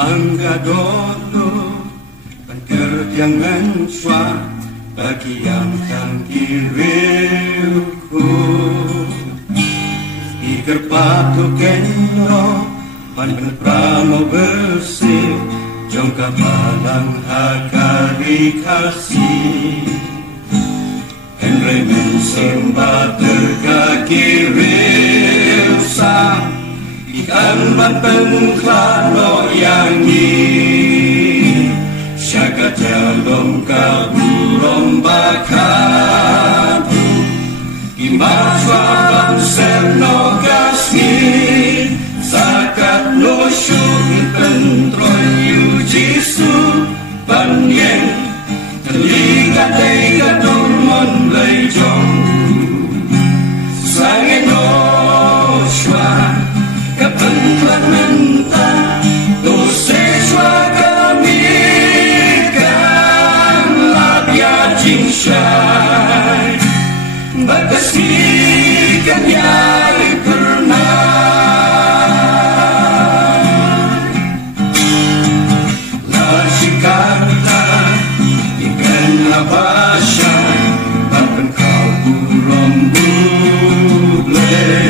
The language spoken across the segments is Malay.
angga dolo jangan swa bagi yang kan kiriku iker patu kenyo pan pramo bersih jongka palang hakari kasih Henry sembah terkaki sang ikan berpengklano yang ini Syaka jalom kaburong bakatu Imaswa bangser no kasih Sakat no syuhi pentroy yujisu Banyen Terligat tega turmon lejong Sangin no sywa Kepentlan mentah Dose sywa kami Syai Berkasihkan yang pernah Lasikata Ikan abasyai Bahkan kau burung bubleh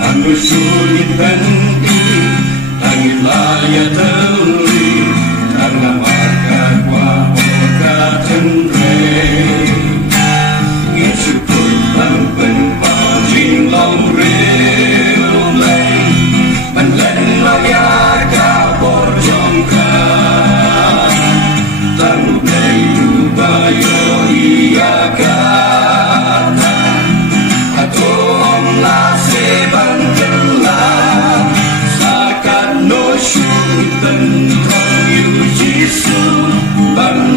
Anggur sulit bendi Langit layak teli Karena makan wabah Bang